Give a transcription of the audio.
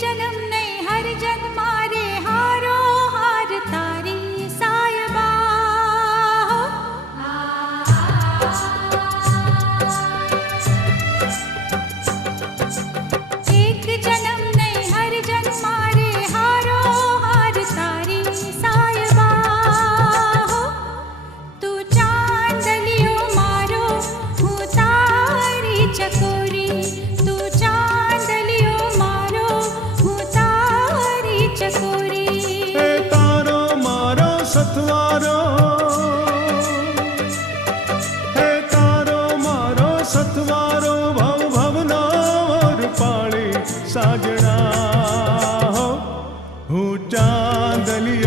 जन्म नहीं हर जन्म मारे हारो हार तारी सायबा हो। एक जन्म नहीं हर जन्म मारे हारो हार तारी सायबा हो। तू चांदलियो मारो हूँ तारी चकोरी, तू चांदलियो मारो हूँ तारी चकोरी। ए तारो मारो सतवारो, ए तारो मारो सतवारो भव भवना और पाली साजना हो। हूँ चांदलियो